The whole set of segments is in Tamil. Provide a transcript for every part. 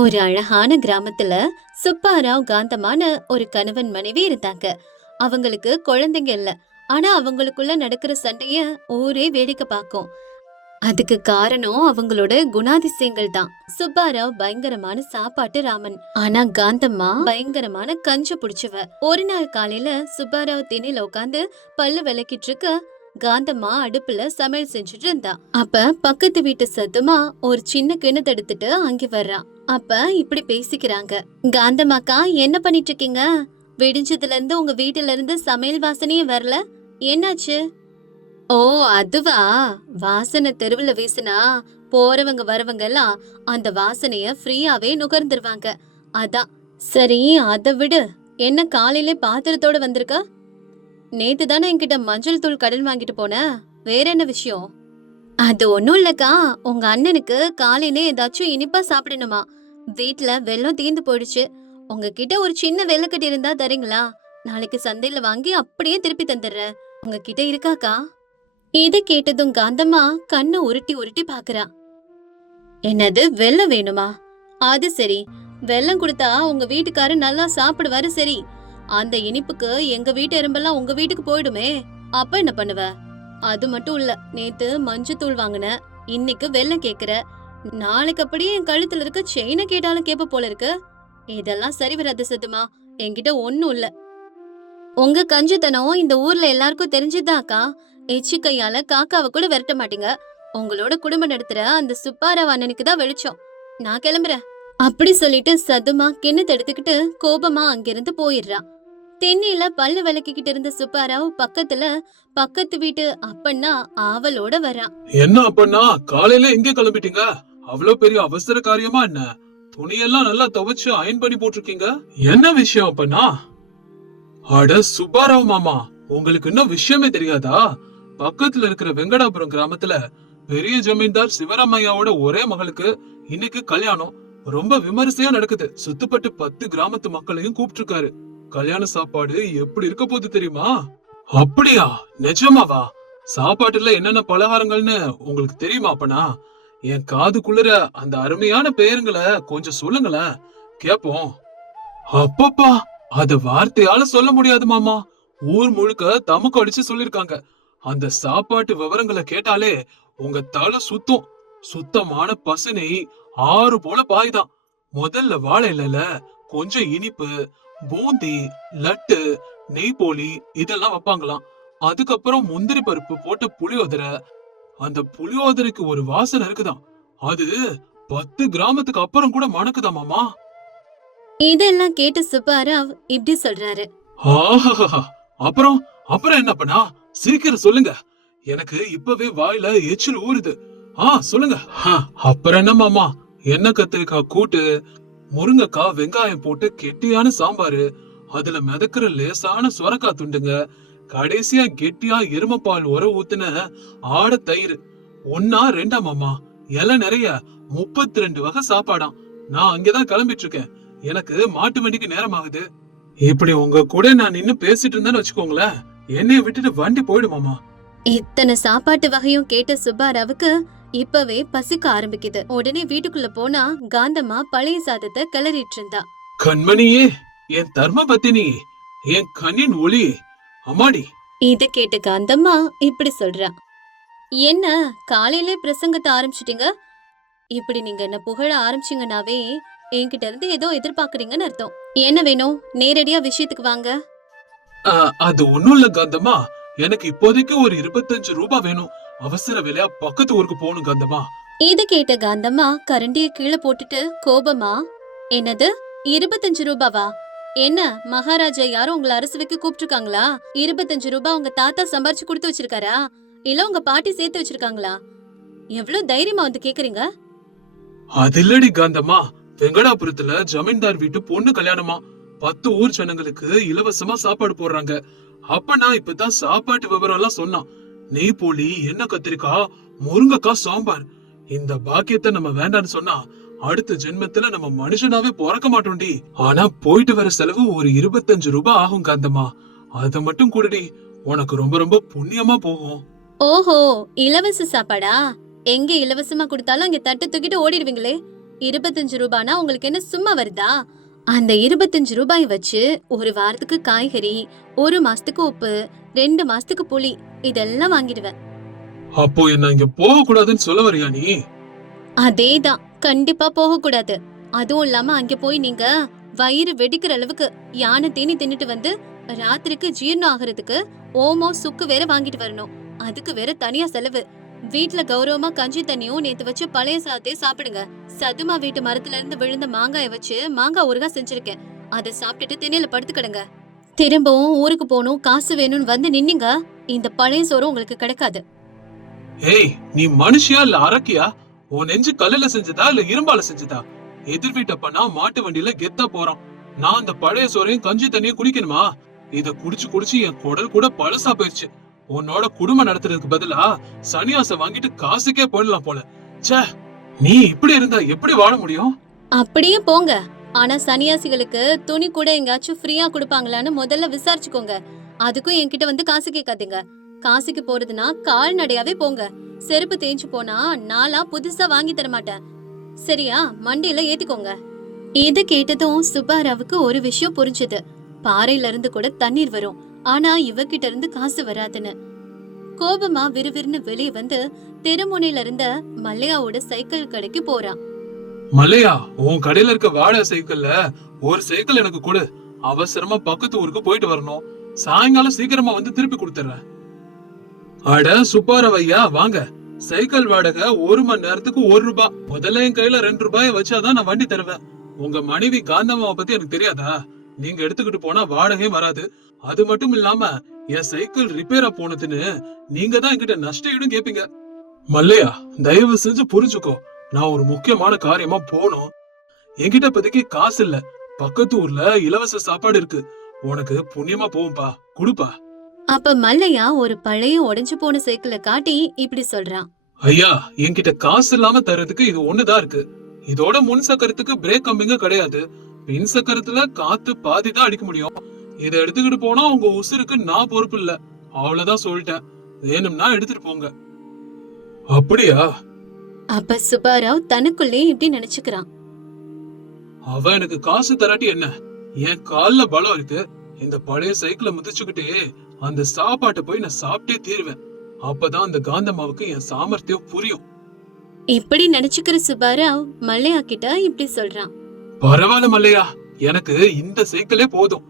ஒரு அழகான கிராமத்துல சுப்பாராவ் காந்தமான ஒரு கணவன் மனைவி இருந்தாங்க. அவங்களுக்கு குழந்தைங்க இல்ல. ஆனா அவங்களுக்குள்ள நடக்கிற சண்டைய ஊரே வேடிக்கை பார்க்கும். அதுக்கு காரணம் அவங்களோட குணாதிசயங்கள் தான். சுப்பாராவ் பயங்கரமான சாப்பாட்டு ராமன். ஆனா காந்தம்மா பயங்கரமான கஞ்ச புடிச்சவ. ஒரு நாள் காலையில சுப்பாராவ் திண்ணையில உட்காந்து பல்லு விளக்கிட்டு இருக்க, காந்தம்மா அடுப்புல சமையல் செஞ்சுட்டு இருந்தா. அப்ப பக்கத்து வீட்டு சத்துமா ஒரு சின்ன கிணத்து எடுத்துட்டு அங்க வர்றா. அப்ப இப்படி பேசிக்கிறாங்க. காந்தம்மாக்கா, என்ன பண்ணிட்டு இருக்கீங்க? விடிஞ்சதுல இருந்து உங்க வீட்டுல இருந்து சமையல் வாசனையே வரல, என்னாச்சு? ஓ, அதுவா? வாசனை தெருவுல வீசினா போறவங்க வரவங்க எல்லாம் அந்த வாசனைய ஃப்ரீயாவே நுகர்ந்துருவாங்க. அதான். சரி, அத விடு. என்ன காலையிலே பாத்திரத்தோட வந்திருக்க? நேத்து தானே என்கிட்ட மஞ்சள் தூள் கடன் வாங்கிட்டு போன. வேற என்ன விஷயம்? அது ஒண்ணும் இல்லக்கா. உங்க அண்ணனுக்கு காலையிலே ஏதாச்சும் இனிப்பா சாப்பிடணுமா. வீட்ல வெல்லம் தீந்து போயிடுச்சு. உங்ககிட்ட ஒரு சின்ன வெள்ளக்கட்டி இருந்தா தரீங்களா? நாளைக்கு சந்தையில வாங்கி அப்படியே திருப்பி தந்துடுறேன். உங்ககிட்ட இருக்காக்கா? இத கேட்டதும் காந்தம்மா கண்ண உருட்டி உருட்டி பாக்குறா. என்னது, வெல்லம் வேணுமா? அது சரி, வெல்லம் கொடுத்தா உங்க வீட்டுக்காரு நல்லா சாப்பிடுவாரு. சரி, அந்த இனிப்புக்கு எங்க வீட்டு எறும்பெல்லாம் உங்க வீட்டுக்கு போயிடுமே, அப்ப என்ன பண்ணுவ? அது மட்டும் இல்ல, நேத்து மஞ்சத்தூள் வாங்கின, இன்னைக்கு வெல்லம் கேக்குற, நாளைக்கு அப்படியே என் கழுத்துல இருக்க செயினை கேட்டாலும் கேப்ப போல இருக்கு. இதெல்லாம் சரி வராது சத்துமா. என்கிட்ட ஒண்ணும் இல்ல. உங்க கஞ்சித்தனம் இந்த ஊர்ல எல்லாருக்கும் தெரிஞ்சதுதான்க்கா. எச்சி கையால காக்காவை கூட விரட்ட மாட்டீங்க. உங்களோட குடும்பம் நடத்துற அந்த சுப்பாராவ் அண்ணனுக்கு தான் வெளிச்சம். நான் கிளம்புறேன். அப்படி சொல்லிட்டு சதுமா கிண்ணத்தை எடுத்துக்கிட்டு கோபமா அங்கிருந்து போயிடுறா. தென்னையில பல்லு விளக்கிக்கிட்டு இருந்த சுப்பாராவ் பக்கத்து வீட்டு அப்பன்னா ஆவலோட வரான். என்ன அப்பன்னா, காலையில எங்க கிளம்பிட்டீங்க? அவ்வளவு பெரிய அவசர காரியமா என்ன? துணியெல்லாம் நல்லா துவைச்சு அயன் பண்ணி போட்டிருக்கீங்க. என்ன விஷயம் அப்பன்னா? அட சுப்பாராவ் மாமா, உங்களுக்கு இன்னும் விஷயமே தெரியாதா? பக்கத்துல இருக்கிற வெங்கடாபுரம் கிராமத்துல பெரிய ஜமீன்தார் சிவராமையாவோட ஒரே மகளுக்கு இன்னைக்கு கல்யாணம். ரொம்ப விமரிசையா நடக்குது. சுத்துப்பட்டு 10 கிராமத்து மக்களையும் கூப்பிட்டிருக்காரு. கல்யாண சாப்பாடு எப்படி இருக்க போகுது தெரியுமா? அப்படியா? நிஜமாவா? சாப்பாட்டுல என்னென்ன பலகாரங்கள்னு உங்களுக்கு தெரியுமா அப்பனா? என் காது குளிர அந்த அருமையான பெயருங்களை கொஞ்சம் சொல்லுங்களேன், கேப்போம். அப்பப்பா, அத வார்த்தையால சொல்ல முடியாது மாமா. ஊர் முழுக்க தமக்கு அடிச்சு சொல்லிருக்காங்க. அந்த சாப்பாட்டு விவரங்களை கேட்டாலே உங்க தலை சுத்தம். சுத்தமான பசுனை ஆறு போல பாய்தான். முதல்ல வாழை இலைல கொஞ்சம் இனிப்பு, பூந்தி, லட்டு, நெய் போலி இதெல்லாம் வைப்பாங்களாம். அதுக்கப்புறம் முந்திரி பருப்பு போட்ட புளியோதரை. அந்த புளியோதரைக்கு ஒரு வாசனை இருக்குதாம். அது 10 கிராமத்துக்கு அப்புறம் கூட மணக்குதா மாமா. இதெல்லாம் கேட்டு சுப்பாராவ் இப்படி சொல்றாரு. ஆஹாஹா. அப்புறம் அப்புறம் என்ன பண்ணா? சீக்கிரம் சொல்லுங்க. எனக்கு இப்பவே வாயில எச்சில் ஊறுது. சொல்லுங்க. அப்புறம் என்ன மாமா? எண்ணெய் கத்திரிக்காய் கூட்டு, முருங்கைக்காய் வெங்காயம் போட்டு கெட்டியான சாம்பாரு, அதுல மிதக்குற லேசான சுரக்காய் துண்டுங்க, கடைசியா கெட்டியா எருமைப்பால் உர ஊத்துன ஆட தயிர். ஒன்னா ரெண்டா மாமா? இலை நிறைய 32 வகை சாப்பாடாம். நான் அங்கதான் கிளம்பிட்டு இருக்கேன். எனக்கு மாட்டு வண்டிக்கு நேரம் ஆகுது. இப்படி உங்க கூட நான் நின்னு பேசிட்டு இருந்தேன்னு வச்சுக்கோங்களேன், என்னைய விட்டுட்டு வண்டி போயிடுமாமா. இத்தனை சாப்பாட்டு வகையும் கேட்ட சுப்பாராவுக்கு இப்பவே பசிக்க ஆரம்பிக்குது. உடனே வீட்டுக்குள்ள போனா காந்தம்மா பழைய சாதத்தை கிளறிட்டு இருந்தா. கண்மணியே, என் தர்ம பத்தினி, என் கண்ணின் ஒளி, அம்மாடி. இது கேட்ட காந்தம்மா இப்படி சொல்றா. என்ன, காலையிலே பிரசங்கத்தை ஆரம்பிச்சிட்டீங்க? இப்படி நீங்க என்ன புகழ ஆரம்பிச்சீங்கன்னாவே என்கிட்ட இருந்து ஏதோ எதிர்பார்க்கறீங்கன்னு அர்த்தம். என்ன வேணும்? நேரடியா விஷயத்துக்கு வாங்க. அது ஒண்ணும் இல்ல காந்தம்மா. எனக்கு இப்போதைக்கு ஒரு 25 ரூபாய் வேணும். அவசர வேலையா பக்கத்து ஊருக்கு போகணும் காந்தம்மா. இது கேட்ட காந்தம்மா கரண்டிய கீழே போட்டுட்டு கோபமா, என்னது 25 ரூபாவா? என்ன, மகாராஜா யாரும் உங்களை அரசுவைக்கு கூப்பிட்டுருக்காங்களா? 25 ரூபாய் உங்க தாத்தா சம்பாரிச்சு கொடுத்து வச்சிருக்காரா? இல்ல உங்க பாட்டி சேர்த்து வச்சிருக்காங்களா? எவ்வளவு தைரியமா வந்து கேக்குறீங்க? அது இல்லடி காந்தம்மா, வெங்கடாபுரத்துல ஜமீன்தார் வீட்டு பொண்ணு கல்யாணமா. 10 ஊர் ஜனங்களுக்கு இலவசமா சாப்பாடு போடுறாங்க. அப்ப நான் இப்பதான் சாப்பாட்டு விவரம் எல்லாம் சொன்னான். நெய் போலி, எண்ணெய் கத்திரிக்காய், முருங்கைக்காய் சாம்பார். இந்த பாக்கியத்தை நம்ம வேண்டான்னு சொன்னா அடுத்த ஜென்மத்துல நம்ம மனுஷனாவே பிறக்க மாட்டோம்டி. ஆனா போயிட்டு வர செலவு ஒரு 25 ரூபாய் ஆகும் காந்தம்மா. அத மட்டும் கூடடி, உனக்கு ரொம்ப ரொம்ப புண்ணியமா போகும். ஓஹோ, இலவச சாப்பாடா? எங்க இலவசமா கொடுத்தாலும் அங்க தட்டு தூக்கிட்டு ஓடிடுவீங்களே. 25 ரூபானா உங்களுக்கு என்ன சும்மா வருதா? அந்த 25 ரூபாய் வச்சு ஒரு வாரத்துக்கு காய்கறி, 1 மாசத்துக்கு உப்பு, 2 மாசத்துக்கு புளி இதெல்லாம் வாங்கிடுவேன். அப்போ என்ன இங்க போக கூடாதுன்னு சொல்ல வரியா நீ? அதேதான், கண்டிப்பா போக கூடாது. அதுவும் இல்லாம அங்க போய் நீங்க வயிறு வெடிக்கிற அளவுக்கு யானை தீனி தின்னுட்டு வந்து ராத்திரிக்கு ஜீரணம் ஆகுறதுக்கு ஓமம் சுக்கு வேற வாங்கிட்டு வரணும். அதுக்கு வேற தனியா செலவு. வீட்ல கௌரவமா கஞ்சி தண்ணியும் நேத்து வச்சு பழைய சாதத்தை சாப்பிடுங்க. சதுமா வீட்டு மரத்துல இருந்து விழுந்த மாங்காய வச்சு மாங்காய் ஊறுகாய் செஞ்சிருக்கேன். அதை சாப்பிட்டுட்டு திண்ணையில படுத்துக்கிடுங்க. திரும்பவும் ஊருக்கு போகணும், காசு வேணும்னு வந்து நின்னீங்க, இந்த பழைய சோறு உங்களுக்கு கிடைக்காது. ஏய், நீ மனுஷியா இல்ல அரக்கியா? உன் நெஞ்சு கல்லுல செஞ்சதா இல்ல இரும்பால செஞ்சதா? எதிர் வீட்டப்பனா மாட்டு வண்டியில கெத்தா போறான். நான் அந்த பழைய சோறையும் கஞ்சி தண்ணியும் குடிக்கணுமா? இத குடிச்சு குடிச்சு என் குடல் கூட பழசா போயிருச்சு. உன்னோட குடும்பம் நடத்துறதுக்கு பதிலா சன்னியாச வாங்கிட்டு காசுக்கே போயிடலாம் போல. ச்சே, நீ இப்படி இருந்தா எப்படி வாழ முடியும்? அப்படியே போங்க. ஆனா சன்னியாசிகளுக்கு துணி கூட எங்காச்சும் ஃப்ரீயா கொடுப்பாங்களான்னு முதல்ல விசாரிச்சுக்கோங்க. அதுக்கும் என்கிட்ட வந்து காசு கேட்காதீங்க. காசுக்கு போறதுன்னா கால்நடையாவே போங்க. செருப்பு தேஞ்சு போனா நாளா புதுசா வாங்கி தர மாட்டேன். சரியா? மண்டியில ஏத்திக்கோங்க. இது கேட்டதும் சுப்பாராவுக்கு ஒரு விஷயம் புரிஞ்சது. பாறையில இருந்து கூட தண்ணீர் வரும், ஆனா இவகிட்ட இருந்து காசு வராதுன்னு. கோபமா விறுவிறுன்னு வெளியே வந்து தெருமுனையில இருந்த மல்லையாவோட சைக்கிள் கடைக்கு போறான். மல்லையா, உன் கடையில இருக்க வாடகை சைக்கிள்ல ஒரு சைக்கிள் எனக்கு கொடு. அவசரமா பக்கத்து ஊருக்கு போயிட்டு வரணும். சாயங்காலம் சீக்கிரமா வந்து திருப்பி கொடுத்துறேன். அட சுப்பாரவையா, வாங்க. சைக்கிள் வாடகை 1 மணி நேரத்துக்கு 1 ரூபாய். முதல்ல என் கையில 2 ரூபாய் வச்சாதான் நான் வண்டி தருவேன். உங்க மனைவி காந்தம்மாவை பத்தி எனக்கு தெரியாதா? நீங்க எடுத்துக்கிட்டு போனா வாடகையும் வராது. அது மட்டும் இல்லாம என் சைக்கிள் ரிப்பேரா போனதுன்னு நீங்க தான் என்கிட்ட நஷ்ட ஈடும் கேப்பீங்க. மல்லையா, தயவு செஞ்சு புரிஞ்சுக்கோ. நான் ஒரு முக்கியமான காரியமா போனோம். என்கிட்ட இப்போதைக்கு காசு இல்ல. பக்கத்து ஊர்ல இலவச சாப்பாடு இருக்கு. உனக்கு புண்ணியமா போகும்பா, குடுப்பா. அப்ப மல்லையா ஒரு பழைய உடைஞ்சு போன சைக்கிளை காட்டி இப்படி சொல்றான். ஐயா, என்கிட்ட காசு இல்லாம தர்றதுக்கு இது ஒண்ணுதான் இருக்கு. இதோட முன் சக்கரத்துக்கு பிரேக் கம்பிங்க கிடையாது. பின் சக்கரத்துல காத்து பாதி தான் அடிக்க முடியும். இதை எடுத்துக்கிட்டு போனா உங்க உசுருக்கு நான் பொறுப்பு இல்ல. அவ்வளவுதான் சொல்லிட்டேன். வேணும்னா எடுத்துட்டு போங்க. அப்படியா? அப்ப சுப்பாராவ் தனக்குள்ளே இப்படி நினைச்சுக்கிறான். அவ எனக்கு காசு தராட்டி என்ன? என் கால்ல பலம் இருக்கு. இந்த பழைய சைக்கிளை முதிச்சுக்கிட்டே அந்த சாப்பாட்டை போய் நான் சாப்பிட்டே தீருவேன். அப்பதான் அந்த காந்தம்மாவுக்கு என் சாமர்த்தியம் புரியும். இப்படி நினைச்சுக்கிற சுப்பாராவ் மல்லையா கிட்ட இப்படி சொல்றான். பரவாயில்ல மல்லையா, எனக்கு இந்த சைக்கிளே போதும்.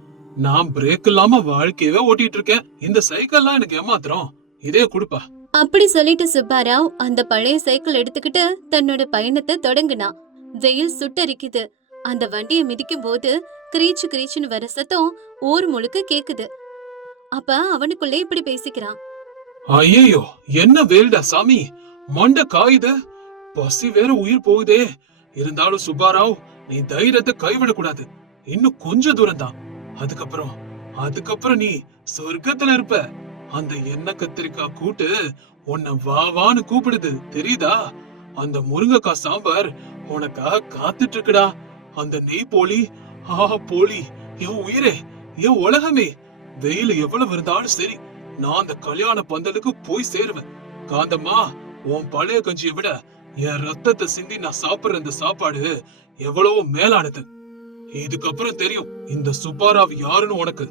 நான் பிரேக் இல்லாம வாழ்க்கையவே ஓட்டிட்டு இருக்கேன். இந்த சைக்கிள்லாம் எனக்கு ஏமாத்திரம். இதே குடுப்பா. அப்படி சொல்லிட்டு சுப்பாராவ் அந்த பழைய சைக்கிள் எடுத்துக்கிட்டு தன்னோட பயணத்தை தொடங்குனான். வெயில் சுட்டரிக்குது. அந்த வண்டியை மிதிக்கும் போது கிரீச்சு கிரீச்சுன்னு வர சத்தம் ஊர் முழுக்க கேக்குது. அப்ப அவனுக்குள்ளே இப்படி பேசிக்கிறான். ஐயோ, என்ன வேல்டா சாமி, மண்ட காயுது. பசி வேற உயிர் போகுதே. இருந்தாலும் சுப்பாராவ், நீ தைரியத்தை கைவிடக்கூடாது. இன்னும் கொஞ்ச தூரம் தான். அதுக்கப்புறம் நீ சொர்க்கத்துல இருப்ப. அந்த எண்ணெய் கத்திரிக்காய் கூட்டு உன்னை வா வான்னு கூப்பிடுது, தெரியுதா? அந்த முருங்கக்காய் சாம்பார் உனக்காக காத்துட்டு இருக்குடா. அந்த நெய் போலி, போலி, என் உயிரே, என் உலகமே. வெயில் எவ்வளவு இருந்தாலும் சரி, நான் அந்த கல்யாண பந்தலுக்கு போய் சேருவேன். காந்தம்மா, உன் பழைய கஞ்சியை விட என் ரத்தத்தை சிந்தி நான் சாப்பிடுற இந்த சாப்பாடு எவ்வளவோ மேலானது. இதுக்கப்புறம் தெரியும் இந்த சுப்பாராவ் யாருன்னு உனக்கு.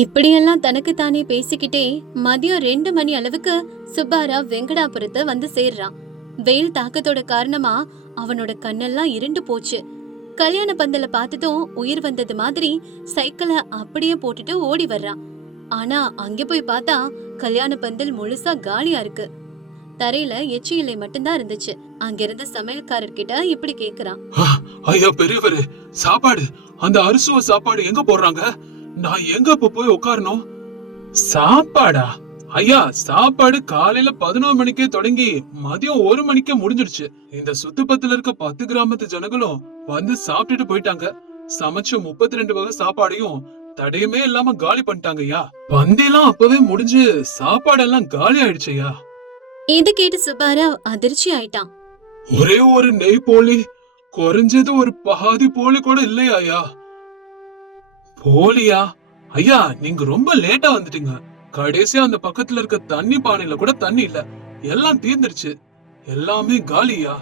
இப்படியெல்லாம் தனக்கு தானே பேசிக்கிட்டே மதியம் 2 மணி அளவுக்கு சுப்பாராவ் வெங்கடாபுரத்தை வந்து சேர்றான். வெயில் தாக்கத்தோட காரணமா அவனோட கண்ணெல்லாம் இருண்டு போச்சு. கல்யாண பந்தல பார்த்ததும் உயிர் வந்தது மாதிரி சைக்கிளை அப்படியே போட்டுட்டு ஓடி வர்றான். ஆனா அங்க போய் பார்த்தா கல்யாண பந்தல் முழுசா காலியா இருக்கு. தரையில எச்சி இலை மட்டும்தான் இருந்துச்சு. அங்க இருந்த சமையல்காரர்கிட்ட இப்படி கேக்குறான். ஐயா பெரியவரு, சாப்பாடு, அந்த அரிசுவ சாப்பாடு எங்க போடுறாங்க? நான் எங்க இப்ப போய் உட்காரணும்? சாப்பாடா? ஐயா, சாப்பாடு காலையில 11 மணிக்கே தொடங்கி மதியம் 1 மணிக்கே முடிஞ்சிடுச்சு. இந்த சுத்துப்பத்துல இருக்க 10 கிராமத்து ஜனங்களும் வந்து சாப்பிட்டுட்டு போயிட்டாங்க. சமைச்ச 32 வகை சாப்பாடையும் தடையுமே இல்லாம காலி பண்ணிட்டாங்க ஐயா. பந்தியெல்லாம் அப்பவே முடிஞ்சு சாப்பாடெல்லாம் காலி ஆயிடுச்சு ஐயா. இது கேட்டு சுப்பாராவ் அதிர்ச்சி ஆயிட்டான். ஒரே ஒரு நெய் போலி, குறைஞ்சது ஒரு பாதி போலி கூட இல்லையா ஐயா? போலியா? ஐயா, நீங்க ரொம்ப லேட்டா வந்துட்டீங்க. கடைசியா அந்த பக்கத்துல இருக்க தண்ணி பானையில கூட தண்ணி இல்ல. எல்லாம் தீர்ந்துருச்சு. எல்லாமே காலியா.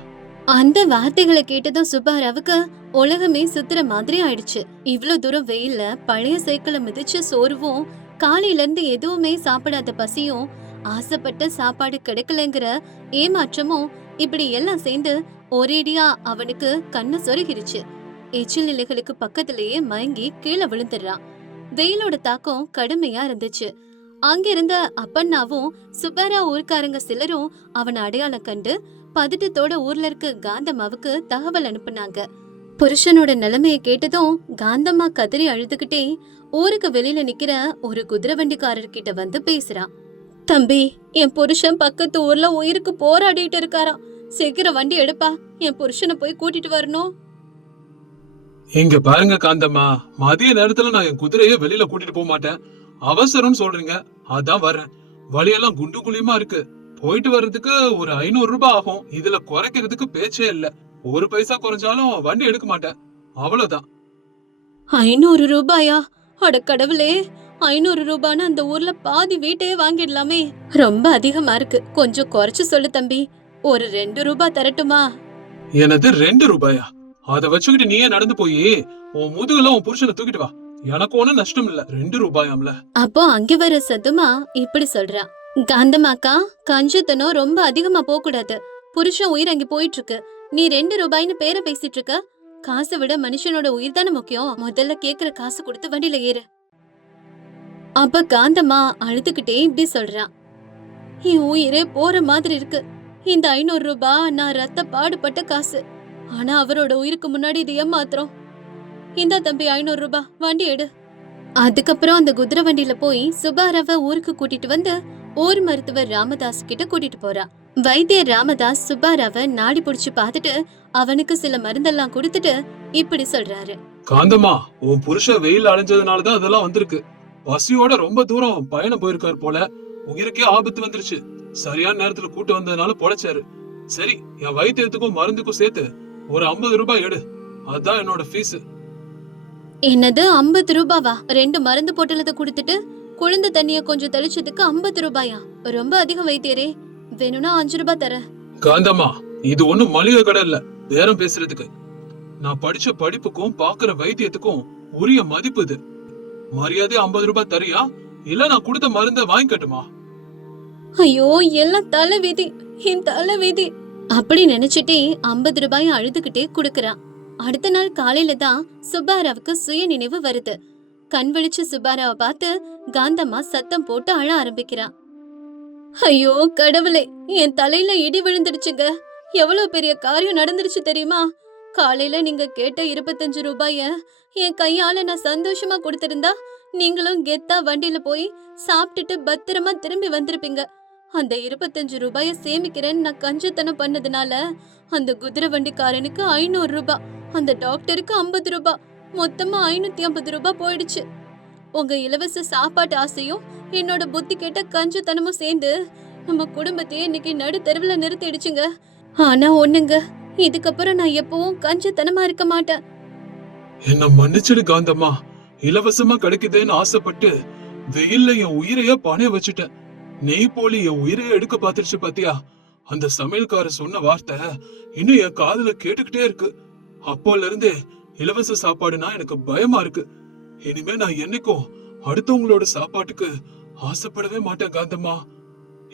அந்த வார்த்தைகளை கேட்டதும் சுப்பாராவுக்கு உலகமே சுத்துற மாதிரி ஆயிடுச்சு. இவ்ளோ தூரம் வெயில்ல பழைய சைக்கிளை மிதிச்ச சோர்வும், காலையில இருந்து எதுவுமே சாப்பிடாத பசியும், ஆசைப்பட்ட சாப்பாடு கிடைக்கலங்கிற ஏமாற்றமும், இப்படி எல்லாம் சேர்ந்து ஒரேடியா அவனுக்கு கண்ணை சொருகிருச்சு. எச்சில் நிலைகளுக்கு பக்கத்திலேயே மயங்கி கீழே விழுந்துடுறான். வெயிலோட தாக்கம் கடுமையா இருந்துச்சு. அங்கிருந்த அப்பண்ணாவும் சுப்பாரா ஊர்க்காரங்க சிலரும் அவனை அடையாளம் கண்டு பதட்டத்தோட ஊர்ல இருக்க காந்தம்மாவுக்கு தகவல் அனுப்புனாங்க. புருஷனோட நிலைமைய கேட்டதும் காந்தம்மா கதறி அழுதுகிட்டே ஊருக்கு வெளியில நிக்கிற ஒரு குதிரை வண்டிக்காரர்கிட்ட வந்து பேசுறான். தம்பி, என் புருஷன் பக்கத்து ஊர்ல உயிருக்கு போராடிட்டு இருக்காராம். சீக்கிரம் வண்டி எடுப்பா, என் புருஷனை போய் கூட்டிட்டு வரணும். இங்க பாருங்க காந்தம்மா, மதிய நேரத்துல நான் என் குதிரைய வெளியில கூட்டிட்டு போக மாட்டேன். அவசரம்னு சொல்றீங்க, அதான் வர்றேன். வழியெல்லாம் குண்டு குழியுமா இருக்கு. போயிட்டு வர்றதுக்கு ஒரு 500 ரூபாய் ஆகும். இதுல குறைக்கிறதுக்கு பேச்சே இல்ல. ஒரு பைசா குறைஞ்சாலும் வண்டி எடுக்க மாட்டேன், அவ்வளவுதான். 500 ரூபாயா? அட கடவுளே, 500 ரூபான்னு அந்த ஊர்ல பாதி வீட்டையே வாங்கிடலாமே. ரொம்ப அதிகமா இருக்கு, கொஞ்சம் குறைச்சு சொல்லு தம்பி. ஒரு 2 ரூபாய் தரட்டுமா? எனது 2 ரூபாயா? அத வச்சுக்கிட்டு நீயே நடந்து போய் உன் முதுகுல உன் புருஷனை தூக்கிட்டு வா. எனக்கு ஒண்ணும் நஷ்டம் இல்ல. 2 ரூபாயாம்ல. அப்போ அங்க வர சத்துமா இப்படி சொல்றா. காந்தமாக்கா, கஞ்சத்தனம் ரொம்ப அதிகமா போக கூடாது. புருஷன் உயிர் அங்க போயிட்டு இருக்கு, நீ 2 ரூபாய்னு பேரை பேசிட்டு இருக்க. காசை விட மனுஷனோட உயிர் தானே முக்கியம். முதல்ல கேக்குற காசு கொடுத்து வண்டியில ஏறு. அப்ப காந்தம்மா அழுதுகிட்டே இப்படி சொல்றா. என் உயிரே போற மாதிரி இருக்கு. இந்த 500 ரூபாய் நான் ரத்த பாடுபட்ட காசு. ஆனா அவரோட உயிருக்கு முன்னாடி இது ஏமாத்திரம். இந்த தம்பி 500 ரூபாய், வண்டி எடு. அதுக்கப்புறம் அந்த குதிரை வண்டியில போய் சுப்பாராவ ஊருக்கு கூட்டிட்டு வந்து ஊர் மருத்துவர் ராமதாஸ் கிட்ட கூட்டிட்டு போறா. வைத்தியர் ராமதாஸ் சுப்பாராவ நாடி புடிச்சு பாத்துட்டு அவனுக்கு சில மருந்தெல்லாம் கொடுத்துட்டு இப்படி சொல்றாரு. காந்தம்மா, உன் புருஷன் வெயில் அலைஞ்சதுனாலதான் அதெல்லாம் வந்திருக்கு. பசியோட ரொம்ப தூரம் பயணம் போயிருக்காரு போல. உயிருக்கே ஆபத்து வந்துருச்சு. சரியான நேரத்துல கூட்டு வந்ததுனால பொழைச்சாரு. சரி, என் வைத்தியத்துக்கும் மருந்துக்கும் சேர்த்து ஒரு 50 ரூபாய் எடு. அதான் என்னோட ஃபீஸ். என்னது 50 ரூபாவா? 2 மருந்து பொட்டலத்தை கொடுத்துட்டு குழந்தை தண்ணிய கொஞ்சம் தெளிச்சதுக்கு 50 ரூபாயா? ரொம்ப அதிகம் வைத்தியரே. வேணும்னா 5 ரூபாய் தரேன். காந்தம்மா, இது ஒண்ணும் மளிகை கடை இல்ல பேரம் பேசுறதுக்கு. நான் படிச்ச படிப்புக்கும் பாக்குற வைத்தியத்துக்கும் உரிய மதிப்பு இது. மரியாதை 50 ரூபாய் தரியா, இல்ல நான் கொடுத்த மருந்த வாங்கிக்கட்டுமா? ஐயோ, எல்லாம் தலைவிதி, என் தலைவிதி அப்படி நினைச்சிட்டே 50 ரூபாய் அழுதுகிட்டே குடுக்கறான். அடுத்த நாள் காலையில தான் சுப்பாராவுக்கு சுய நினைவு வருது. கண் விழிச்சு சுப்பாராவை பார்த்து காந்தம்மா சத்தம் போட்டு அழ ஆரம்பிக்கிறான். ஐயோ கடவுளே, என் தலையில இடி விழுந்துடுச்சுங்க. எவ்வளவு பெரிய காரியம் நடந்துருச்சு தெரியுமா? காலையில நீங்க கேட்ட 25 ரூபாய என் கையால நான் சந்தோஷமா கொடுத்திருந்தா நீங்களும் கெத்தா வண்டியில போய் சாப்பிட்டுட்டு பத்திரமா திரும்பி வந்திருப்பீங்க. அந்த 25 ரூபாய சேமிக்கிறேன்னு நான் கஞ்சத்தனம் பண்ணதுனால அந்த குதிரை வண்டிக்காரனுக்கு 500 ரூபாய், அந்த டாக்டருக்கு 50 ரூபாய், மொத்தமா 550 ரூபாய் போயிடுச்சு. உங்க இலவச சாப்பாட்டு ஆசையும் என்னோட புத்தி கேட்ட கஞ்சத்தனமும் சேர்ந்து நம்ம குடும்பத்தையே இன்னைக்கு நடு தெருவுல நிறுத்திடுச்சுங்க. ஆனா ஒண்ணுங்க, இதுக்கப்புறம் நான் எப்பவும் கஞ்சத்தனமா இருக்க மாட்டேன். என்ன மன்னிச்சிடு காந்தம்மா. இலவசமா கிடைக்குதுன்னு ஆசைப்பட்டு வெயில்ல என் உயிரைய பணைய வச்சுட்டேன். நெய் போலி என் உயிரைய எடுக்க பாத்துருச்சு பாத்தியா? அந்த சமையல்கார சொன்ன வார்த்தை இன்னும் என் காதுல கேட்டுக்கிட்டே இருக்கு. அப்போல இருந்தே இலவச சாப்பாடுனா எனக்கு பயமா இருக்கு. இனிமே நான் என்னைக்கும் அடுத்தவங்களோட சாப்பாட்டுக்கு ஆசைப்படவே மாட்டேன் காந்தம்மா.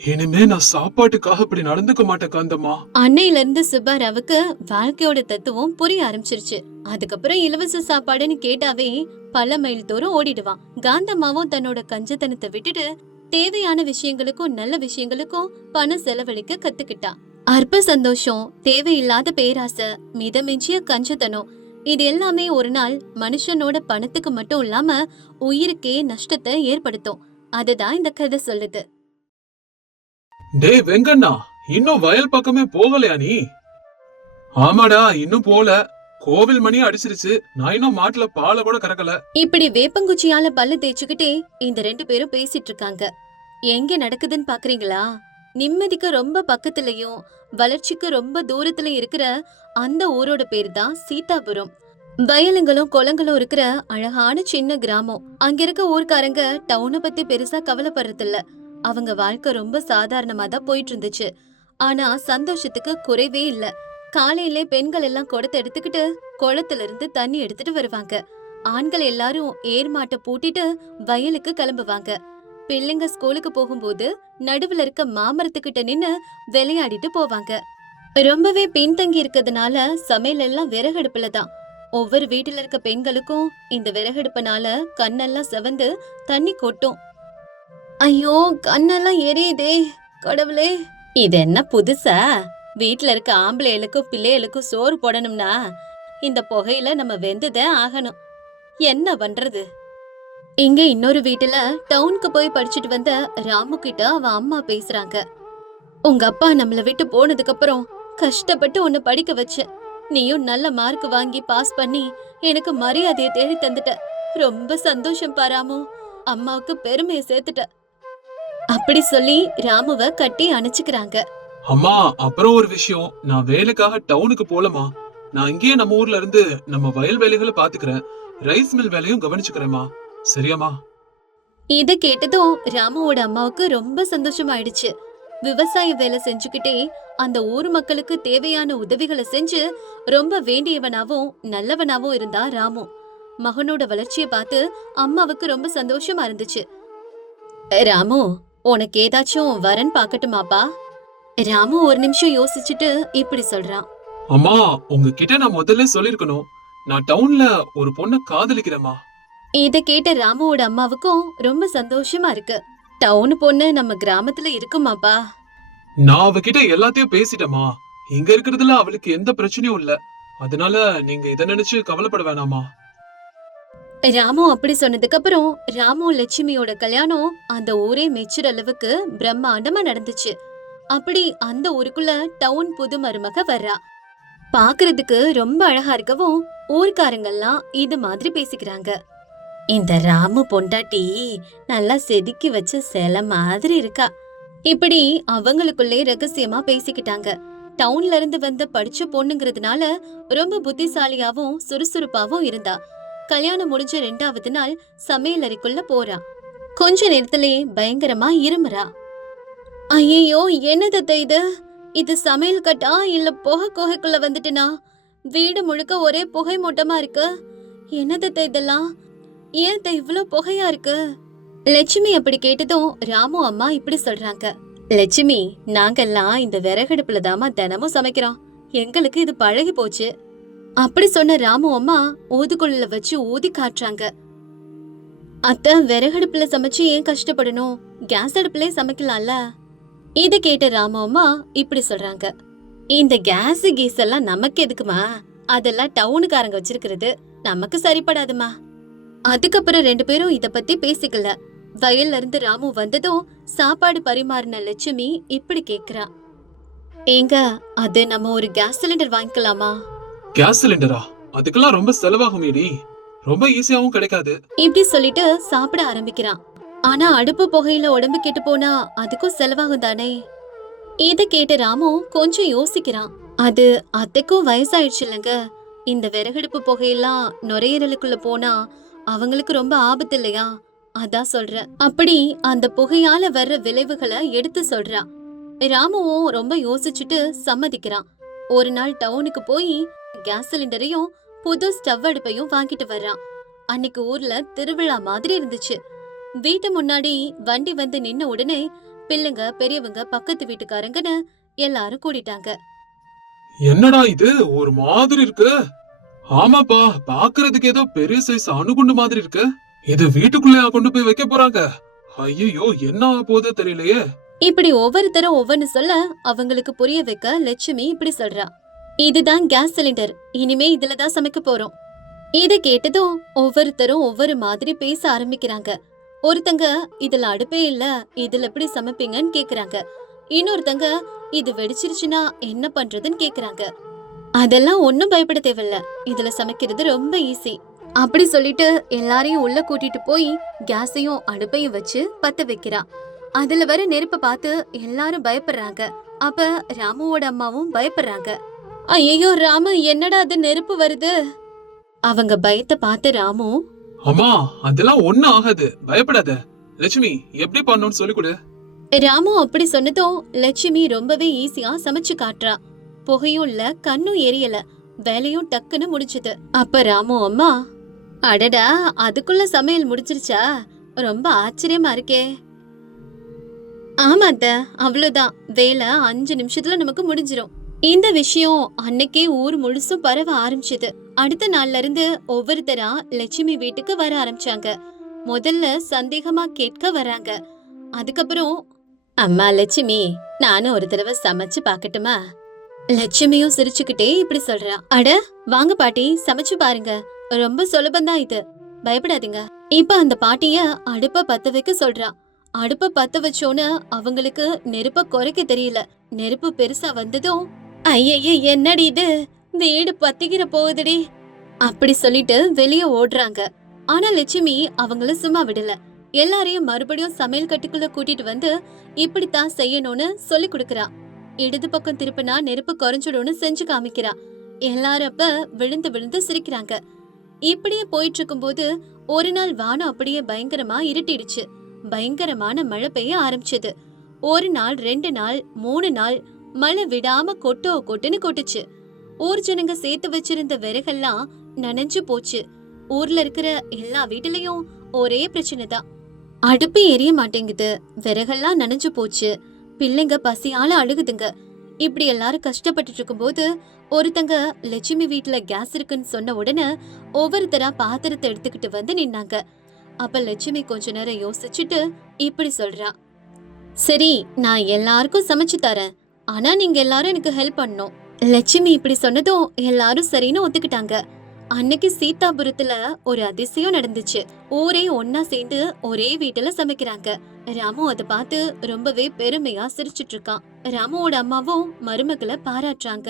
இனிமே நான் சாப்பாட்டுக்காக இப்படி நடந்துக்க மாட்டேன் காந்தம்மா. அன்னையில இருந்து சுப்பாராவுக்கு வாழ்க்கையோட தத்துவம் புரிய ஆரம்பிச்சிருச்சு. அதுக்கப்புறம் இலவச சாப்பாடுன்னு கேட்டாவே பல மைல் தூரம் ஓடிடுவான். காந்தம்மாவும் தன்னோட கஞ்சத்தனத்தை விட்டுட்டு தேவையான விஷயங்களுக்கும் நல்ல விஷயங்களுக்கும் பணம் செலவழிக்க கத்துக்கிட்டா. அற்ப சந்தோஷம், தேவையில்லாத பேராசை, மிதமிஞ்சிய கஞ்சத்தனம், இது எல்லாமே ஒரு நாள் மனுஷனோட பணத்துக்கு மட்டும் இல்லாம உயிருக்கே நஷ்டத்தை ஏற்படுத்தும். அதுதான் இந்த கதை சொல்லுது. டேய் வெங்கண்ணா, இன்னும் வயல் பக்கமே போகலையா நீ? ஆமாடா, இன்னும் போல. கோவில் மணி அடிச்சிருச்சு. நான் இன்னும் மாட்டுல பாலை கூட கறக்கல. இப்படி வேப்பங்குச்சியால பல்ல தேய்ச்சுக்கிட்டே இந்த 2 பேரும் பேசிட்டு இருக்காங்க. எங்க நடக்குதுன்னு பாக்குறீங்களா? நிம்மதிக்கு ரொம்ப பக்கத்துலயும் வளர்ச்சிக்கு ரொம்ப தூரத்துல இருக்கிற அந்த ஊரோட பேரு தான் சீதாபுரம். வயலுங்களும் குளங்களும் இருக்கிற அழகான சின்ன கிராமம். அங்க இருக்க ஊர்க்காரங்க டவுனை பத்தி பெருசா கவலைப்படுறதில்ல. அவங்க வாழ்க்கை ரொம்ப சாதாரணமா தான் போயிட்டு இருந்துச்சு. ஆனா சந்தோஷத்துக்கு குறைவே இல்ல. காலையிலே பெண்கள் எல்லாம் குடத்தை எடுத்துக்கிட்டு குளத்துல இருந்து தண்ணி எடுத்துட்டு வருவாங்க. ஆண்கள் எல்லாரும் ஏர்மாட்டை பூட்டிட்டு வயலுக்கு கிளம்புவாங்க. பிள்ளைங்க ஸ்கூலுக்கு போகும்போது நடுவுல இருக்க மாமரத்துக்கிட்ட நின்னு விளையாடிட்டு போவாங்க. ரொம்பவே பின்தங்கி இருக்கிறதுனால சமையல் எல்லாம் விறகடுப்புல தான். ஒவ்வொரு வீட்டுல இருக்க பெண்களுக்கும் இந்த விறகடுப்புனால கண்ணெல்லாம் செவந்து தண்ணி கொட்டும். ஐயோ, கண்ணெல்லாம் எரியுதே கடவுளே! இது என்ன புதுசா? வீட்டுல இருக்க ஆம்பளைகளுக்கும் பிள்ளைகளுக்கும் சோறு போடணும்னா இந்த புகையில நம்ம வெந்துதான் ஆகணும். என்ன பண்றது? இங்க இன்னொரு வீட்டுல டவுனுக்கு போய் படிச்சுட்டு வந்த ராமு கிட்ட அவன் அம்மா பேசுறாங்க. உங்க அப்பா நம்மள விட்டு போனதுக்கு அப்புறம் கஷ்டப்பட்டு உன்னை படிக்க வச்ச. நீயும் நல்ல மார்க் வாங்கி பாஸ் பண்ணி எனக்கு மரியாதையை தேடி தந்துட்ட. ரொம்ப சந்தோஷம் பாராமு. அம்மாவுக்கு பெருமையை சேர்த்துட்ட. அப்படி சொல்லி ராமுவ கட்டி அணைச்சுக்கிறாங்க. அம்மா, அப்புறம் ஒரு விஷயம், நான் வேலைக்காக டவுனுக்கு போலமா. நான் இங்கேயே நம்ம ஊர்ல இருந்து நம்ம வயல் வேலைகளை பாத்துக்கிறேன். ரைஸ் மில் வேலையும் கவனிச்சுக்கிறேம்மா. சரியாம்மா? இத கேட்டதும் ராமுவோட அம்மாவுக்கு ரொம்ப சந்தோஷமாயிடுச்சு. விவசாய வேலை செஞ்சுக்கிட்டே அந்த ஊர் மக்களுக்கு தேவையான உதவிகளை செஞ்சு ரொம்ப வேண்டியவனாவும் நல்லவனாவும் இருந்தா ராமு. மகனோட வளர்ச்சியை பார்த்து அம்மாவுக்கு ரொம்ப சந்தோஷமா இருந்துச்சு. ராமு, உனக்கு ஏதாச்சும் வரன் பாக்கட்டுமாப்பா? ராமு ஒரு நிமிஷம் யோசிச்சுட்டு இப்படி சொல்றான். அம்மா, உங்ககிட்ட நான் முதல்ல சொல்லிருக்கணும். நான் டவுன்ல ஒரு பொண்ண காதலிக்கிறேம்மா. இத கேட்ட ராமுவோட அம்மாவுக்கும் ரொம்ப சந்தோஷமா இருக்கு. டவுன் பொண்ணு நம்ம கிராமத்துல இருக்குமாப்பா? நான் அவகிட்ட எல்லாத்தையும் பேசிட்டேம்மா. இங்க இருக்கிறதுல அவளுக்கு எந்த பிரச்சனையும் இல்ல. அதனால நீங்க இத நினைச்சு கவலைப்பட வேணாமா. ராமு அப்படி சொன்னதுக்கு அப்புறம் ராமு லட்சுமியோட கல்யாணம் அந்த ஊரே மெச்சுற அளவுக்கு பிரம்மாண்டமா நடந்துச்சு. அப்படி அந்த ஊருக்குள்ள டவுன் புது மருமக வர்றா. பாக்குறதுக்கு ரொம்ப அழகா இருக்கவும் ஊர்க்காரங்கெல்லாம் இது மாதிரி பேசிக்கிறாங்க. இந்த ராமு பொண்டாட்டி நல்லா செதுக்கி வச்ச சேலை மாதிரி இருக்கா. இப்படி அவங்களுக்குள்ளே ரகசியமா பேசிக்கிட்டாங்க. டவுன்ல இருந்து வந்த படிச்ச பொண்ணுங்கிறதுனால ரொம்ப புத்திசாலியாவும் சுறுசுறுப்பாவும் இருந்தா. கல்யாணம் முடிஞ்ச 2வது நாள் சமையல் அறைக்குள்ள போறா. கொஞ்ச நேரத்திலே பயங்கரமா இருமுறா. ஐயோ, என்னது இது? இது சமையல் கட்டா இல்ல புகை குகைக்குள்ள வந்துட்டுனா? வீடு முழுக்க ஒரே புகை மூட்டமா இருக்கு. என்னது இதெல்லாம்? ஏன் இவ்ளோ புகையா இருக்கு? லட்சுமி அப்படி கேட்டதும் ராமு அம்மா இப்படி சொல்றாங்க. லட்சுமி, நாங்கெல்லாம் இந்த விறகடுப்புல தாமா தினமும் சமைக்கிறோம். எங்களுக்கு இது பழகி போச்சு. அப்படி சொன்ன ராமு அம்மா ஊதுகுழல வச்சு ஊதி காட்டுறாங்க. அத்தை, விறகடுப்புல சமைச்சு ஏன் கஷ்டப்படணும்? கேஸ் அடுப்புல சமைக்கலாம்ல? இத கேட்ட ராமு அம்மா இப்படி சொல்றாங்க. இந்த கேஸ் கீஸ் எல்லாம் நமக்கு எதுக்குமா? அதெல்லாம் டவுனுக்காரங்க வச்சிருக்கிறது, நமக்கு சரிப்படாதுமா. அதுக்கப்புறம் 2 பேரும் இத பத்தி பேசிக்கல. வயல்ல இருந்து ராமு வந்ததும் சாப்பாடு பரிமாறின லட்சுமி இப்படி கேக்குறா. ஏங்க, அது நம்ம ஒரு கேஸ் சிலிண்டர் வாங்கிக்கலாமா? கேஸ் சிலிண்டரா? அதுக்கெல்லாம் ரொம்ப செலவாகுமேடி. ரொம்ப ஈஸியாவும் கிடைக்காது. இப்படி சொல்லிட்டு சாப்பிட ஆரம்பிக்கிறான். ஆனா அடுப்பு புகையில உடம்பு கெட்டு போனா அதுக்கும் செலவாகும் தானே? இத கேட்ட ராமு கொஞ்சம் யோசிக்கிறான். அது அத்தைக்கும் வயசாயிடுச்சு இல்லங்க. இந்த விறகடுப்பு புகையெல்லாம் நுரையீரலுக்குள்ள போனா அவங்களுக்கு ரொம்ப ஆபத்து இல்லையா? அதான் சொல்றேன். அப்படி அந்த புகையால வர்ற விளைவுகளை எடுத்து சொல்றா. ராமுவும் ரொம்ப யோசிச்சுட்டு சம்மதிக்கிறான். ஒரு நாள் டவுனுக்கு போய் கேஸ் சிலிண்டரையும் புது ஸ்டவ் அடுப்பையும் வாங்கிட்டு வர்றான். அன்னைக்கு ஊர்ல திருவிழா மாதிரி இருந்துச்சு. வீட்டு முன்னாடி வண்டி வந்து நின்ன உடனே பிள்ளைங்க, பெரியவங்க, பக்கத்து வீட்டுக்காரங்கன்னு எல்லாரும் கூடிட்டாங்க. என்னடா இது ஒரு மாதிரி இருக்கு? ஆமாப்பா, பாக்குறதுக்கு ஏதோ பெரிய சைஸ் அணுகுண்டு மாதிரி இருக்கு. இது வீட்டுக்குள்ளேயா கொண்டு போய் வைக்க போறாங்க? ஐயோ, என்ன ஆக போதோ தெரியலையே. இப்படி ஒவ்வொருத்தரும் ஒவ்வொன்னு சொல்ல அவங்களுக்கு புரிய வைக்க லட்சுமி இப்படி சொல்றா. இதுதான் கேஸ் சிலிண்டர், இனிமே இதுலதான் சமைக்க போறோம். இத கேட்டதும் ஒவ்வொருத்தரும் ஒவ்வொரு மாதிரி பேச ஆரம்பிக்கிறாங்க. ஒருத்தங்க இதுல அடுப்பே இல்ல, இதுல எப்படி சமைப்பீங்கன்னு கேக்குறாங்க. இன்னொருத்தங்க இது வெடிச்சிருச்சுன்னா என்ன பண்றதுன்னு கேக்குறாங்க. அதெல்லாம் ஒன்னும் பயப்பட தேவையில்ல, இதுல சமைக்கிறது ரொம்ப ஈஸி. அப்படி சொல்லிட்டு எல்லாரையும் உள்ள கூட்டிட்டு போய் கேஸையும் அடுப்பையும் வச்சு பத்த வைக்கிறா. அதுல வர நெருப்ப பார்த்து எல்லாரும் பயப்படுறாங்க. அப்ப ராமுவோட அம்மாவும் பயப்படுறாங்க. ஐயோ ராமு, என்னடா அது நெருப்பு வருது? அவங்க பயத்தை பார்த்து ராமு, அம்மா அதெல்லாம் ஒண்ணும் ஆகாது, பயப்படாத. லட்சுமி, எப்படி பண்ணணும்னு சொல்லி கொடு. ராமு அப்படி சொன்னதும் லட்சுமி ரொம்பவே ஈஸியா சமைச்சு காட்டுறா. புகையும் இல்ல, கண்ணும் எரியல, வேலையும் டக்குன்னு முடிஞ்சது. அப்ப ராமு அம்மா, அடடா, அதுக்குள்ள சமையல் முடிஞ்சிருச்சா? ரொம்ப ஆச்சரியமா இருக்கே. ஆமா அத்த, அவ்வளவுதான், வேலை 5 நிமிஷத்துல நமக்கு முடிஞ்சிரும். இந்த விஷயம் அன்னைக்கே ஊர் முழுசும் பரவ ஆரம்பிச்சது. அடுத்த நாள்ல இருந்து ஒவ்வொருத்தரா லட்சுமி வீட்டுக்கு வர ஆரம்பிச்சாங்க. முதல்ல சந்தேகமா கேட்க வராங்க. அதுக்கப்புறம், அம்மா லட்சுமி, நானும் ஒரு தடவை சமைச்சு பாக்கட்டுமா? லட்சுமியும் சிரிச்சுக்கிட்டே இப்படி சொல்றா. அட வாங்க பாட்டி, சமைச்சு பாருங்க, ரொம்ப சுலபம்தான் இது, பயப்படாதீங்க. இப்ப அந்த பாட்டிய அடுப்ப பத்த வைக்க சொல்றா. அடுப்ப பத்த வச்சோன்னு அவங்களுக்கு நெருப்ப குறைக்க தெரியல. நெருப்பு பெருசா வந்ததும், ஐயய்ய என்னடி இது, வீடு பத்திக்கிற போகுதுடி அப்படி சொல்லிட்டு வெளிய ஓடுறாங்க. ஆனா லட்சுமி அவங்கள சும்மா விடல. எல்லாரையும் மறுபடியும் சமையல் கட்டுக்குள்ள கூட்டிட்டு வந்து இப்படித்தான் செய்யணும்னு சொல்லி கொடுக்கறா. இடது பக்கம் திருப்பினா நெருப்பு குறைஞ்சிடும்னு செஞ்சு காமிக்கிறா. எல்லாரும் அப்ப விழுந்து விழுந்து சிரிக்கிறாங்க. இப்படியே போயிட்டு இருக்கும்போது ஒரு நாள் வானம் அப்படியே பயங்கரமா இருட்டிடுச்சு. பயங்கரமான மழை பெய்ய ஆரம்பிச்சது. ஒரு நாள், 2 நாள், 3 நாள் மழை விடாம கொட்டுன்னு கொட்டுச்சு. ஊர் ஜனங்க சேர்த்து வச்சிருந்த விறகெல்லாம் நனைஞ்சு போச்சு. ஊர்ல இருக்கிற எல்லா வீட்டுலயும் ஒரே பிரச்சனை தான், அடுப்பு எரிய மாட்டேங்குது, விறகெல்லாம் நனைஞ்சு போச்சு, பிள்ளைங்க பசியால அழுகுதுங்க. இப்படி எல்லாரும் கஷ்டப்பட்டுட்டு இருக்கும்போது ஒருத்தங்க லட்சுமி வீட்டுல கேஸ் இருக்குன்னு சொன்ன உடனே ஒவ்வொருத்தரா பாத்திரத்தை எடுத்துக்கிட்டு வந்து நின்னாங்க. அப்ப லட்சுமி கொஞ்ச நேரம் யோசிச்சுட்டு இப்படி சொல்றா. சரி, நான் எல்லாருக்கும் சமைச்சு தரேன், ஆனா நீங்க எல்லாரும் எனக்கு ஹெல்ப் பண்ணணும். லட்சுமி இப்படி சொன்னதும் எல்லாரும் சரின்னு ஒத்துக்கிட்டாங்க. அன்னைக்கு சீதாபுரத்துல ஒரு அதிசயம் நடந்துச்சு. ஊரே ஒன்னா சேர்ந்து ஒரே வீட்டுல சமைக்கிறாங்க. ராமு அதை பார்த்து ரொம்பவே பெருமையா சிரிச்சிட்டு இருக்கான். ராமுவோட அம்மாவும் மருமகளை பாராட்டுறாங்க.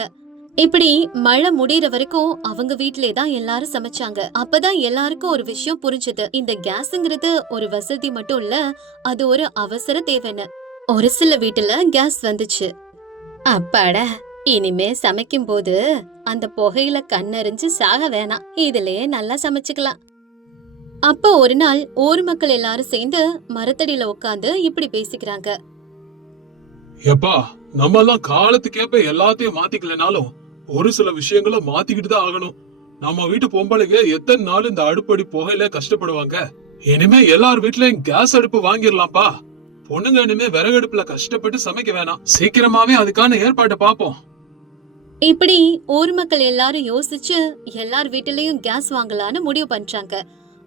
இப்படி மழை முடியற வரைக்கும் அவங்க வீட்லயே தான் எல்லாரும் சமைச்சாங்க. அப்பதான் எல்லாருக்கும் ஒரு விஷயம் புரிஞ்சது. இந்த கேஸ்ங்கிறது ஒரு வசதி மட்டும் இல்ல, அது ஒரு அவசர தேவைன்னு. ஒரு சில வீட்டுல கேஸ் வந்துச்சு. அப்பாடா, இனிமே சமைக்கும் போது அந்த புகையில கண்ணெறிஞ்சு சாக வேணாம், இதுலயே நல்லா சமைச்சுக்கலாம். அப்ப ஒரு நாள் ஊர் மக்கள் எல்லாரும் சேர்ந்து மரத்தடியில உட்காந்து இப்படி பேசிக்கிறாங்க. எப்பா, நம்ம எல்லாம் காலத்துக்கேப்ப எல்லாத்தையும் மாத்திக்கலனாலும் ஒரு சில விஷயங்களை மாத்திக்கிட்டு தான் ஆகணும். நம்ம வீட்டு பொம்பளைங்க எத்தனை நாள் இந்த அடுப்படி புகையில கஷ்டப்படுவாங்க? இனிமே எல்லார் வீட்லயும் கேஸ் அடுப்பு வாங்கிடலாம்ப்பா. பொண்ணுங்க இனிமே விறகடுப்புல கஷ்டப்பட்டு சமைக்க வேணாம். சீக்கிரமாவே அதுக்கான ஏற்பாட்டை பாப்போம். இப்படி ஊர் மக்கள் எல்லாரும் யோசிச்சு எல்லார் வீட்டுலயும் கேஸ் வாங்கலான்னு முடிவு பண்றாங்க.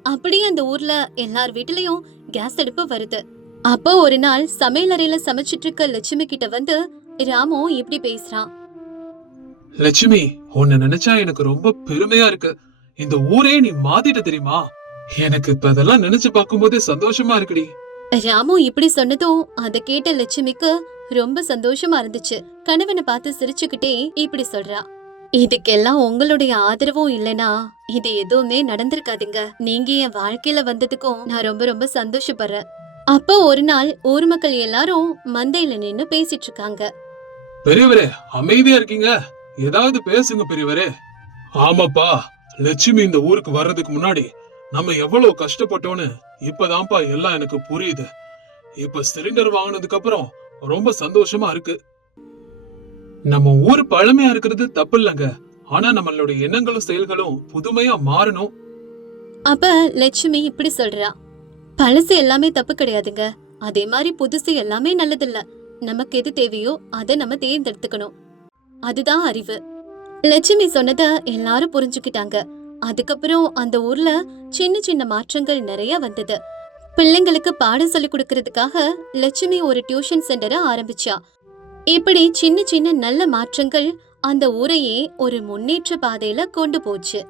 அப்படியே அந்த ஊர்ல எல்லார் வீட்டுலயும் கேஸ் அடுப்பு வருது. அப்போ ஒரு நாள் சமையலறையில சமைச்சிட்டு இருக்க லட்சுமி கிட்ட வந்து ராமு இப்படி பேசுறான். லட்சுமி, உன்னை நினைச்சா எனக்கு ரொம்ப பெருமையா இருக்கு. இந்த ஊரே நீ மாத்திட்ட தெரியுமா? எனக்கு இப்ப அதெல்லாம் நினைச்சு பார்க்கும்போதே சந்தோஷமா இருக்குடி. ராமு இப்படி சொன்னதும் அதை கேட்ட லட்சுமிக்கு ரொம்ப சந்தோஷமா இருந்துச்சு. கணவனை பார்த்து சிரிச்சுக்கிட்டே இப்படி சொல்றா. இதுக்கெல்லாம் உங்களுடைய ஆதரவும் இல்லனா இது எதுவுமே நடந்திருக்காதுங்க. நீங்க என் வாழ்க்கையில வந்ததுக்கும் நான் ரொம்ப ரொம்ப சந்தோஷப்படுறேன். அப்போ ஒரு நாள் ஊர் மக்கள் எல்லாரும் மந்தையில நின்னு பேசிட்டு இருக்காங்க. பெரியவரே, அமைதியா இருக்கீங்க, ஏதாவது பேசுங்க பெரியவரே. ஆமாப்பா, லட்சுமி இந்த ஊருக்கு வர்றதுக்கு முன்னாடி நம்ம எவ்வளவு கஷ்டப்பட்டோன்னு இப்பதான்ப்பா எல்லாம் எனக்கு புரியுது. இப்ப சிலிண்டர் வாங்கினதுக்கு அப்புறம் ரொம்ப சந்தோஷமா இருக்கு. நம்ம ஊர் பழமையா இருக்கிறது தப்பு இல்லங்க, ஆனா நம்மளுடைய எண்ணங்களும் செயல்களும் புதுமையா மாறணும். அப்ப லட்சுமி இப்படி சொல்றா. பழசு எல்லாமே தப்பு கிடையாதுங்க, அதே மாதிரி புதுசு எல்லாமே நல்லதில்ல. நமக்கு எது தேவையோ அதை நம்ம தேர்ந்தெடுத்துக்கணும், அதுதான் அறிவு. லட்சுமி சொன்னத எல்லாரும் புரிஞ்சுக்கிட்டாங்க. அதுக்கப்புறம் அந்த ஊர்ல சின்ன சின்ன மாற்றங்கள் நிறைய வந்தது. பிள்ளைங்களுக்கு பாடம் சொல்லி கொடுக்கறதுக்காக லட்சுமி ஒரு டியூஷன் சென்டரை ஆரம்பிச்சா. இப்படி சின்ன சின்ன நல்ல மாற்றங்கள் அந்த ஊரையே ஒரு முன்னேற்ற பாதையில கொண்டு போச்சு.